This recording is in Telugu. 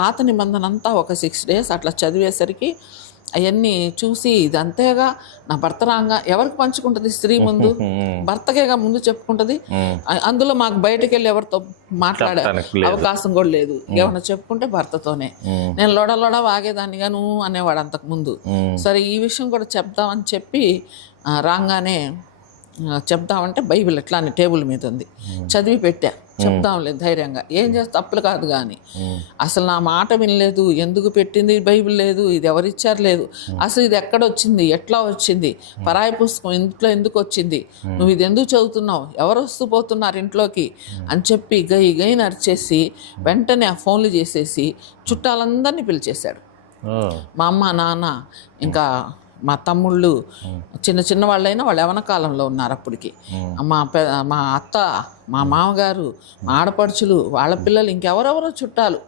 పాత నిబంధన అంతా ఒక 6 days అట్లా చదివేసరికి అవన్నీ చూసి ఇది అంతేగా నా భర్త రాగా ఎవరికి పంచుకుంటుంది స్త్రీ ముందు? భర్తకేగా ముందు చెప్పుకుంటుంది. అందులో మాకు బయటకు వెళ్ళి ఎవరితో మాట్లాడే అవకాశం కూడా లేదు. ఏమన్నా చెప్పుకుంటే భర్తతోనే. నేను లొడ వాగేదాన్నిగా నువ్వు అనేవాడు అంతకు ముందు. సరే ఈ విషయం కూడా చెప్దామని చెప్పి రాగానే చెప్దామంటే బైబిల్ ఎట్లా అని టేబుల్ మీద ఉంది, చదివి పెట్టా. చెప్దాంలేదు ధైర్యంగా, ఏం చేస్తే తప్పులు కాదు కానీ అసలు నా మాట వినలేదు. ఎందుకు పెట్టింది బైబిల్ లేదు, ఇది ఎవరిచ్చారు లేదు, అసలు ఇది ఎక్కడ వచ్చింది, ఎట్లా వచ్చింది, పరాయి పుస్తకం ఇంట్లో ఎందుకు వచ్చింది, నువ్వు ఇది ఎందుకు చదువుతున్నావు, ఎవరు వస్తూ పోతున్నారు ఇంట్లోకి అని చెప్పి గై నరిచేసి వెంటనే ఆ ఫోన్లు చేసేసి చుట్టాలందరినీ పిలిచేశాడు. మా అమ్మ నాన్న ఇంకా మా తమ్ముళ్ళు చిన్న వాళ్ళైనా వాళ్ళు యవ్వన కాలంలో ఉన్నారు అప్పటికి. మా అత్త, మా మామగారు, మా ఆడపడుచులు, వాళ్ళ పిల్లలు, ఇంకెవరెవరో చుట్టాలు